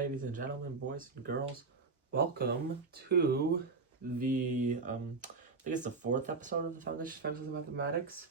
ladies and gentlemen, boys and girls. Welcome to the, I think it's the fourth episode of the Foundation of Mathematics.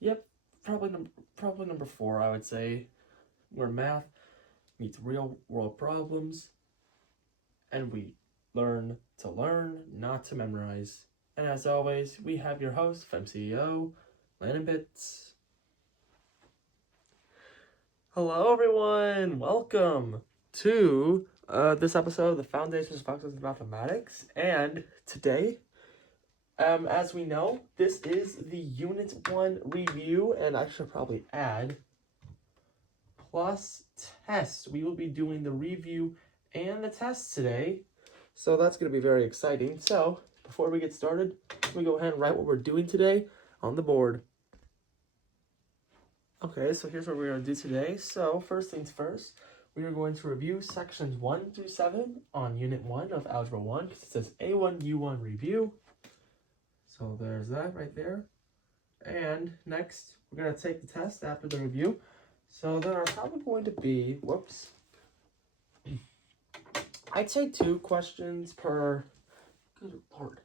Yep, probably number 4, I would say, where math meets real world problems, and we learn to learn, not to memorize. And as always, we have your host, FEM CEO, Landon Pitts. Hello, everyone. Welcome to this episode of the Foundations of Mathematics. And today, as we know, this is the Unit 1 review, and I should probably add plus test. We will be doing the review and the test today, so that's going to be very exciting. So before we get started, let me go ahead and write what we're doing today on the board. Okay, so here's what we're going to do today. So first things first, we are going to review sections 1 through 7 on Unit 1 of Algebra 1, because it says A1, U1 review. So there's that right there. And next, we're going to take the test after the review. So there are probably going to be, I'd say 2 questions per, good Lord,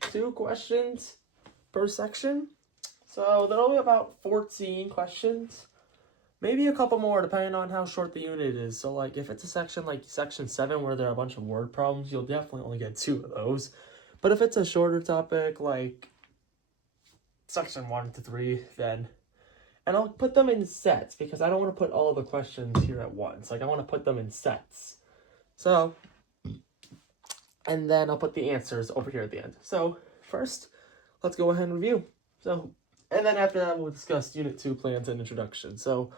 2 questions per section. So there'll be about 14 questions, maybe a couple more depending on how short the unit is. So like if it's a section like section 7 where there are a bunch of word problems, you'll definitely only get 2 of those. But if it's a shorter topic like section 1 to 3, then, and I'll put them in sets because I don't want to put all the questions here at once. Like I want to put them in sets. So, and then I'll put the answers over here at the end. So first, let's go ahead and review. And then after that, we'll discuss Unit 2 plans and introduction. So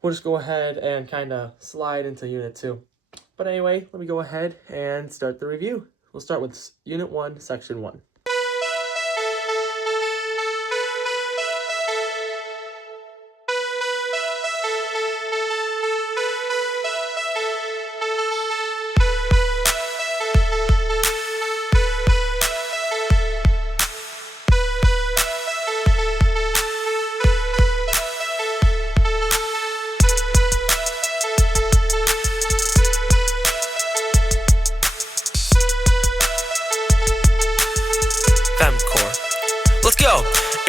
we'll just go ahead and kind of slide into Unit 2. But anyway, let me go ahead and start the review. We'll start with Unit 1, Section 1.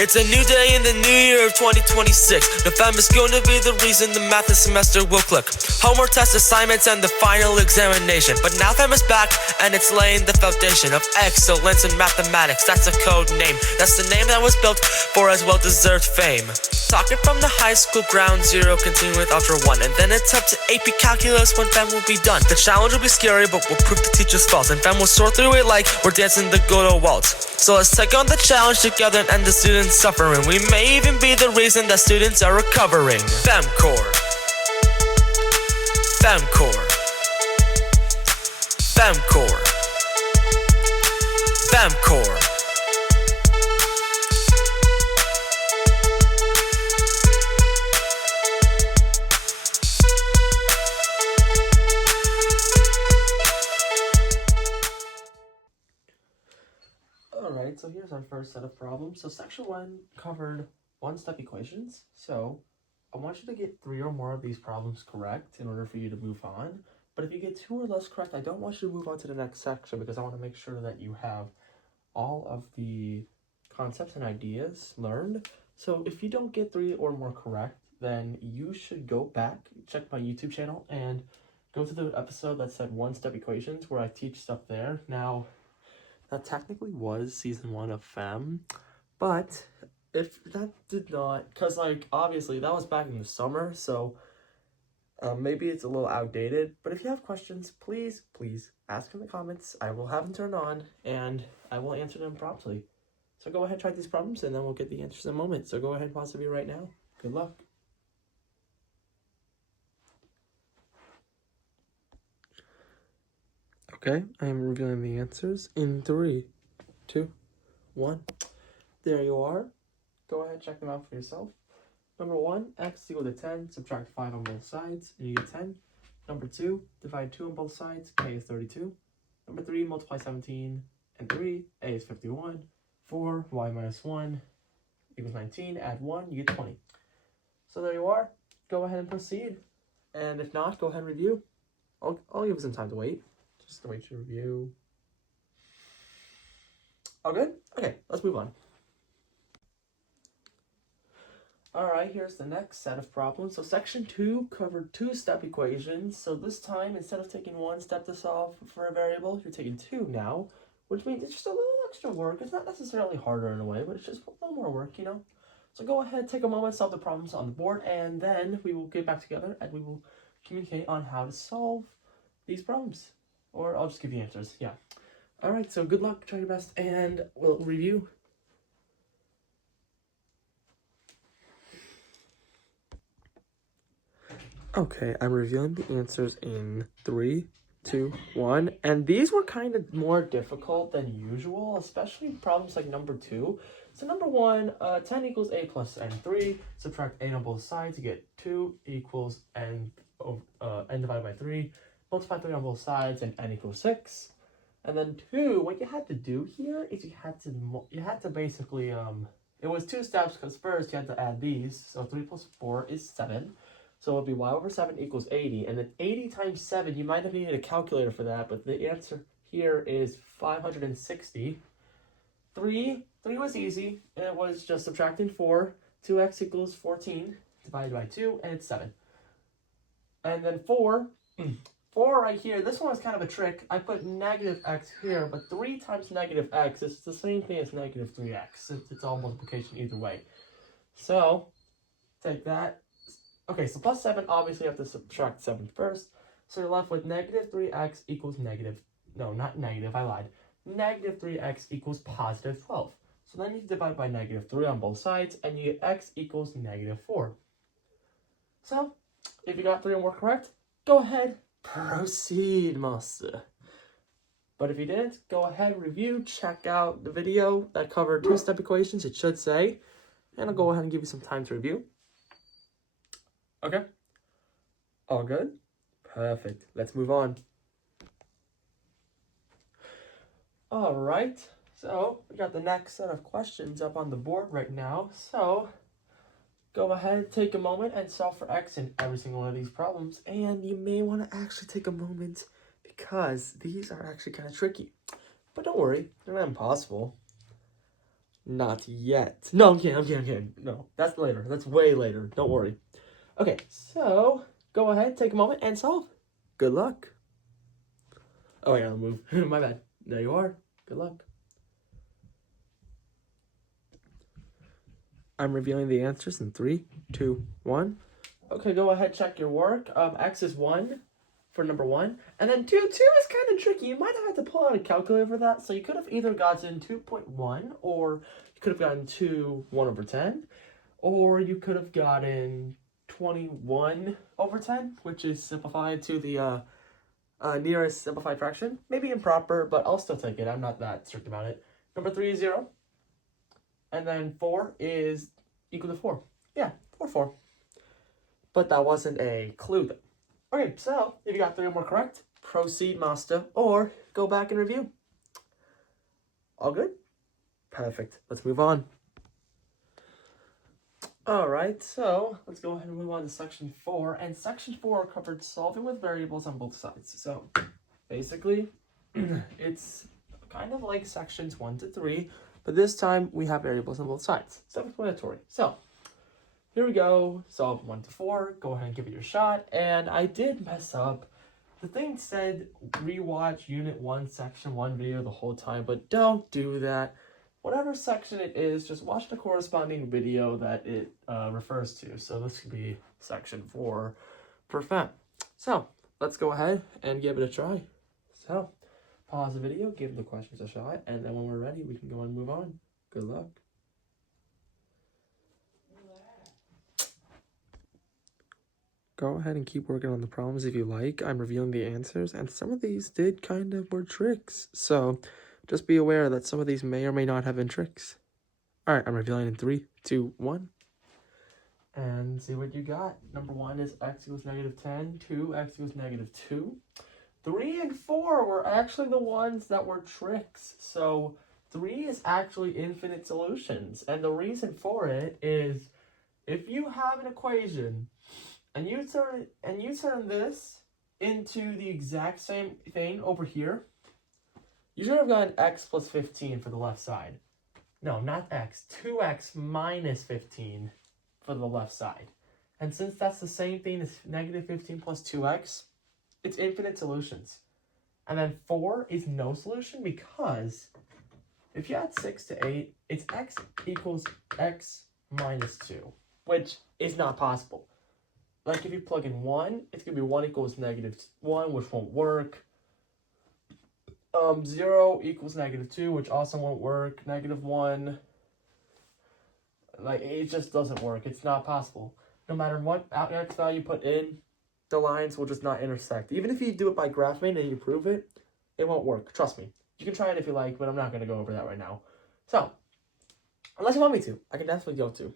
It's a new day in the new year of 2026. The FEM is going to be the reason the math semester will click. Homework, test assignments, and the final examination. But now FEM is back, and it's laying the foundation of excellence in mathematics. That's a code name. That's the name that was built for as well-deserved fame. Talking from the high school ground zero, continuing with Algebra 1, and then it's up to AP Calculus when FEM will be done. The challenge will be scary, but we'll prove the teachers false, and FEM will soar through it like we're dancing the good old waltz. So let's take on the challenge together and end the students' suffering. We may even be the reason that students are recovering. FEMCore. FEMCore. FEMCore. FEMCore. Alright, so here's our first set of problems. So section 1 covered one-step equations. So I want you to get 3 or more of these problems correct in order for you to move on. But if you get 2 or less correct, I don't want you to move on to the next section because I want to make sure that you have all of the concepts and ideas learned. So if you don't get 3 or more correct, then you should go back, check my YouTube channel, and go to the episode that said one-step equations where I teach stuff there. Now, that technically was season 1 of FEM, but if that did not, because like obviously that was back in the summer, so maybe it's a little outdated, but if you have questions, please ask in the comments. I will have them turned on and I will answer them promptly. So go ahead and try these problems and then we'll get the answers in a moment. So go ahead and pause the video right now. Good luck. Okay, I am revealing the answers in 3, 2, 1. There you are. Go ahead, check them out for yourself. Number 1, x equal to 10, subtract 5 on both sides, and you get 10. Number 2, divide 2 on both sides, k is 32. Number 3, multiply 17 and 3, a is 51. 4, y minus 1 equals 19, add 1, you get 20. So there you are. Go ahead and proceed. And if not, go ahead and review. I'll give it some time to wait. Just to wait to review. All good? Okay, let's move on. Alright, here's the next set of problems. So section 2 covered two-step equations. So this time, instead of taking one step to solve for a variable, you're taking two now, which means it's just a little extra work. It's not necessarily harder in a way, but it's just a little more work, you know? So go ahead, take a moment, solve the problems on the board, and then we will get back together and we will communicate on how to solve these problems. Or I'll just give you answers, yeah. Alright, so good luck, try your best, and we'll review. Okay, I'm revealing the answers in 3, 2, 1. And these were kind of more difficult than usual, especially problems like number 2. So number 1, 10 equals a plus n3. Subtract a on both sides, you get 2 equals n divided by 3. Multiply 3 on both sides, and n equals 6. And then 2, what you had to do here is you had to basically, it was 2 steps, because first you had to add these. So 3 plus 4 is 7. So it would be y over 7 equals 80. And then 80 times 7, you might have needed a calculator for that, but the answer here is 560. 3 was easy. It was just subtracting 4. 2x equals 14 divided by 2, and it's 7. And then 4, 4 right here, this one was kind of a trick. I put negative x here, but 3 times negative x is the same thing as negative 3x. It's all multiplication either way. So, take that. Okay, so plus 7, obviously you have to subtract 7 first. So you're left with negative 3x equals negative, no, not negative, I lied. Negative 3x equals positive 12. So then you divide by negative 3 on both sides, and you get x equals negative 4. So, if you got 3 or more correct, go ahead, proceed, master. But if you didn't, go ahead, review, check out the video that covered two-step equations, it should say. And I'll go ahead and give you some time to review. Okay, all good? Perfect, let's move on. All right, so we got the next set of questions up on the board right now. So go ahead, take a moment and solve for x in every single one of these problems. And you may want to actually take a moment because these are actually kind of tricky. But don't worry, they're not impossible. Not yet. No, I'm kidding. No, that's later. That's way later. Don't worry. Okay, so go ahead, take a moment and solve. Good luck. Oh, I gotta move. My bad. There you are. Good luck. I'm revealing the answers in 3, 2, 1. Okay, go ahead, check your work. X is 1 for number 1. And then 2 is kind of tricky. You might have had to pull out a calculator for that. So you could have either gotten 2.1, or you could have gotten 1 over 10. Or you could have gotten 21 over 10, which is simplified to the nearest simplified fraction. Maybe improper, but I'll still take it. I'm not that strict about it. Number 3 is 0. And then 4 is equal to 4. Yeah, 4. But that wasn't a clue though. Okay, so if you got 3 or more correct, proceed, master, or go back and review. All good? Perfect. Let's move on. Alright, so let's go ahead and move on to section 4. And section 4 covered solving with variables on both sides. So basically, it's kind of like sections 1 to 3, but this time we have variables on both sides. Self-explanatory. So here we go. Solve 1 to 4. Go ahead and give it your shot. And I did mess up. The thing said rewatch unit 1, section 1 video the whole time, but don't do that. Whatever section it is, just watch the corresponding video that it refers to. So this could be section 4 for FEM. So let's go ahead and give it a try. So pause the video, give the questions a shot, and then when we're ready, we can go and move on. Good luck. Go ahead and keep working on the problems if you like. I'm revealing the answers, and some of these did kind of were tricks. So just be aware that some of these may or may not have been tricks. All right, I'm revealing in 3, 2, 1. And see what you got. Number 1 is x equals negative 10. 2, x equals negative 2. 3 and 4 were actually the ones that were tricks. So 3 is actually infinite solutions. And the reason for it is if you have an equation and you turn this into the exact same thing over here, you should have gotten x plus 15 for the left side. No, not x. 2x minus 15 for the left side. And since that's the same thing as negative 15 plus 2x, it's infinite solutions. And then 4 is no solution because if you add 6 to 8, it's x equals x minus 2, which is not possible. Like if you plug in 1, it's going to be 1 equals negative 1, which won't work. 0 equals negative 2, which also won't work. Negative 1, like it just doesn't work. It's not possible. No matter what x value you put in, the lines will just not intersect. Even if you do it by graphing and you prove it, it won't work. Trust me. You can try it if you like, but I'm not going to go over that right now. So, unless you want me to, I can definitely go to.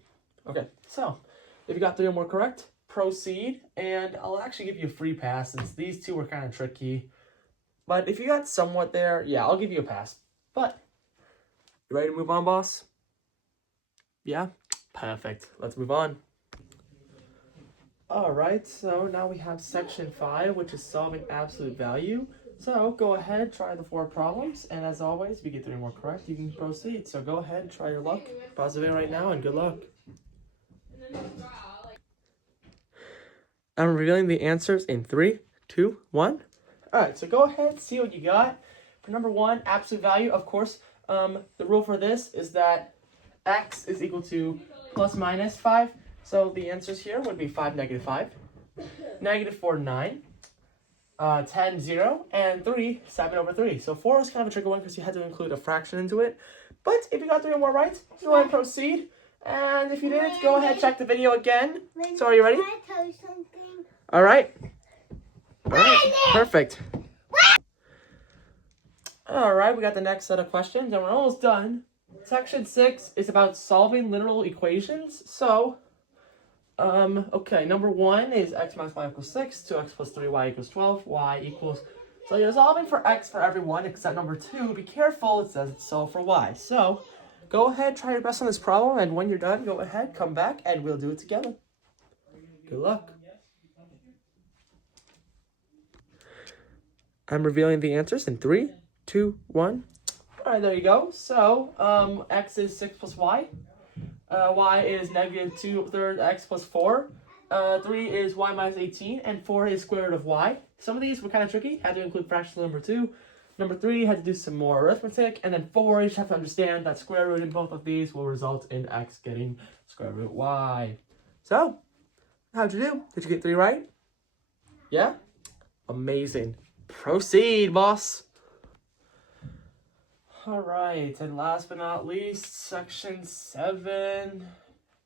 Okay, so if you got 3 or more correct, proceed, and I'll actually give you a free pass since these two were kind of tricky. But if you got somewhat there, yeah, I'll give you a pass. But, you ready to move on, boss? Yeah? Perfect. Let's move on. Alright, so now we have section 5, which is solving absolute value. So go ahead, try the 4 problems, and as always, if you get 3 or more correct, you can proceed. So go ahead, try your luck. Pause the video right now, and good luck. I'm revealing the answers in 3, 2, 1. Alright, so go ahead, see what you got. For number 1, absolute value, of course, the rule for this is that x is equal to plus minus 5. So the answers here would be 5, negative 5, negative 4, 9, 10, 0, and 3, 7 over 3. So 4 was kind of a tricky one because you had to include a fraction into it. But if you got 3 or more right, go ahead and proceed. And if you didn't, go ahead, check the video again. So are you ready? Can I tell you something? All right. All right, perfect. All right, we got the next set of questions, and we're almost done. Section 6 is about solving literal equations. So, okay, number 1 is x minus y equals 6, 2x plus 3y equals 12, y equals... So you're solving for x for everyone except number 2. Be careful, it says it's solved for y. So, go ahead, try your best on this problem, and when you're done, go ahead, come back, and we'll do it together. Good luck. I'm revealing the answers in 3, 2, 1. All right, there you go. So, x is 6 plus y. Y is negative 2/3 x plus 4. 3 is y minus 18, and 4 is square root of y. Some of these were kind of tricky. Had to include fractional number 2. Number 3 had to do some more arithmetic. And then 4, you just have to understand that square root in both of these will result in x getting square root y. So, how'd you do? Did you get 3 right? Yeah? Amazing. Proceed, boss. Alright, and last but not least, section 7.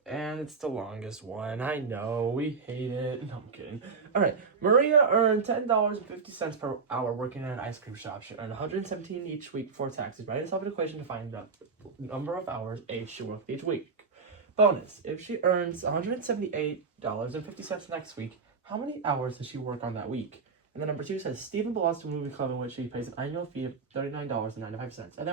And it's the longest one. I know, we hate it. No, I'm kidding. Alright, Maria earned $10.50 per hour working at an ice cream shop. She earned $117 each week before taxes. Write a solve an equation to find the number of hours she worked each week. Bonus, if she earns $178.50 next week, how many hours does she work on that week? And then number 2 says Stephen belongs to a movie club in which he pays an annual fee of $39.95 and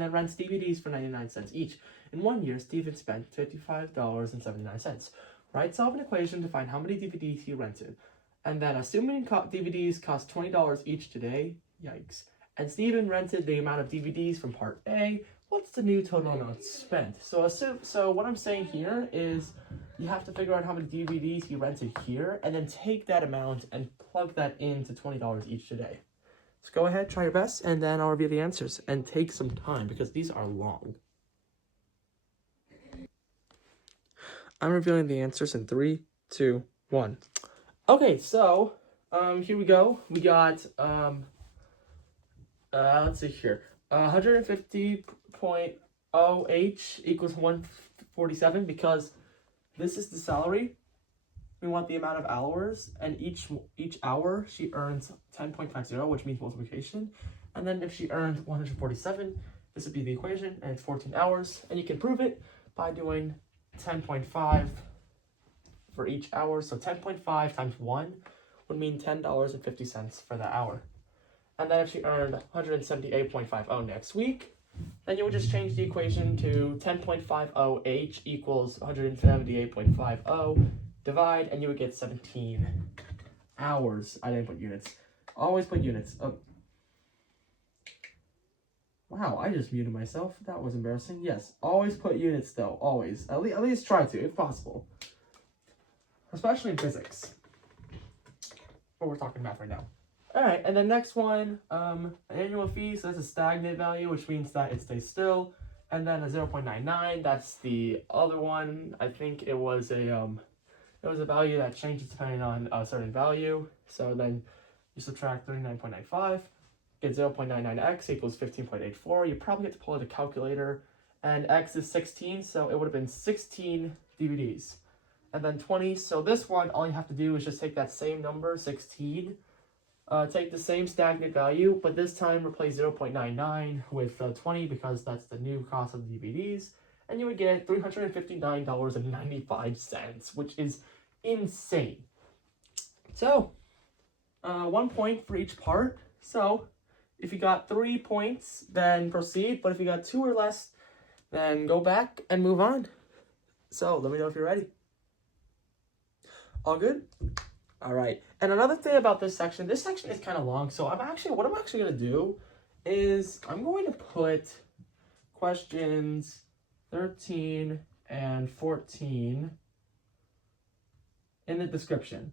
then rents DVDs for 99 cents each. In 1 year, Stephen spent $55.79. Write solve an equation to find how many DVDs he rented. And then assuming DVDs cost $20 each today, yikes. And Stephen rented the amount of DVDs from part A, what's the new total amount spent? So what I'm saying here is you have to figure out how many DVDs he rented here and then take that amount and plug that into $20 each today. So go ahead, try your best, and then I'll review the answers. And take some time because these are long. I'm revealing the answers in 3, 2, 1. Okay, so here we go. We got let's see here. 150.0h equals 147 because this is the salary. We want the amount of hours, and each hour she earns 10.50, which means multiplication. And then if she earned 147, this would be the equation, and it's 14 hours. And you can prove it by doing 10.5 for each hour. So 10.5 times 1 would mean $10.50 for the hour. And then if she earned 178.50 next week, then you would just change the equation to 10.50h equals 178.50, divide, and you would get 17 hours. I didn't put units. Always put units. Oh. Wow, I just muted myself. That was embarrassing. Yes, always put units though. Always. At least try to, if possible. Especially in physics. But we're talking math right now. Alright, and then next one, annual fee. So that's a stagnant value, which means that it stays still. And then a 0.99, that's the other one. I think it was a value that changes depending on a certain value. So then you subtract 39.95, get 0.99x equals 15.84. You probably have to pull out a calculator, and x is 16, so it would have been 16 DVDs. And then 20, so this one, all you have to do is just take that same number, 16, take the same stagnant value, but this time replace 0.99 with 20 because that's the new cost of the DVDs, and you would get $359.95, which is insane. So, 1 point for each part. So, if you got 3 points, then proceed, but if you got 2 or less, then go back and move on. So, let me know if you're ready. All good? All right. And another thing about this section is kind of long. So what I'm actually going to do is I'm going to put questions 13 and 14 in the description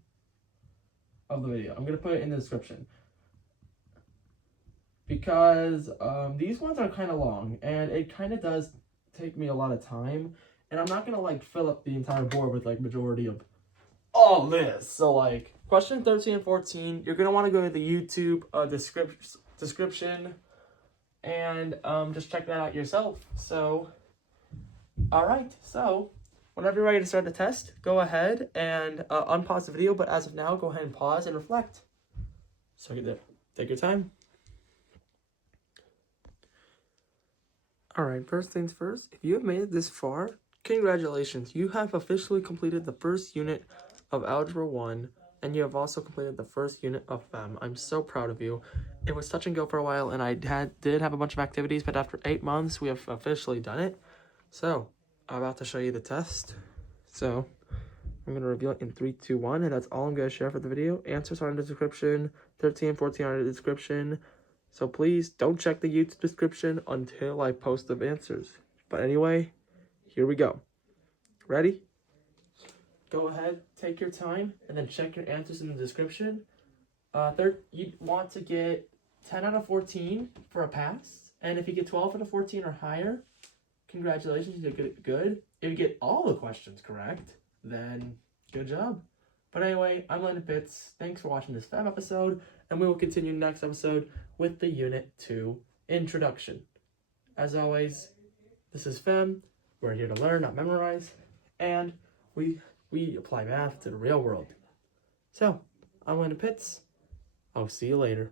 of the video. I'm going to put it in the description because these ones are kind of long and it kind of does take me a lot of time, and I'm not going to like fill up the entire board with like majority of all this. So like question 13 and 14, you're gonna want to go to the YouTube description and just check that out yourself. So all right, so whenever you're ready to start the test, go ahead and unpause the video, but as of now, go ahead and pause and reflect. So take your time. All right, first things first, if you have made it this far, congratulations, you have officially completed the first unit of Algebra 1, and you have also completed the first unit of FEM. I'm so proud of you. It was touch and go for a while, and I did have a bunch of activities, but after 8 months, we have officially done it. So, I'm about to show you the test. So, I'm going to reveal it in 3, 2, 1, and that's all I'm going to share for the video. Answers are in the description, 13 and 14 are in the description. So please don't check the YouTube description until I post the answers. But anyway, here we go. Ready? Go ahead, take your time, and then check your answers in the description. You want to get 10 out of 14 for a pass. And if you get 12 out of 14 or higher, congratulations, you did good. If you get all the questions correct, then good job. But anyway, I'm Landon Pitts. Thanks for watching this FEM episode, and we will continue next episode with the Unit 2 introduction. As always, this is FEM. We're here to learn, not memorize, and we apply math to the real world. So, I'm Landon Pitts. I'll see you later.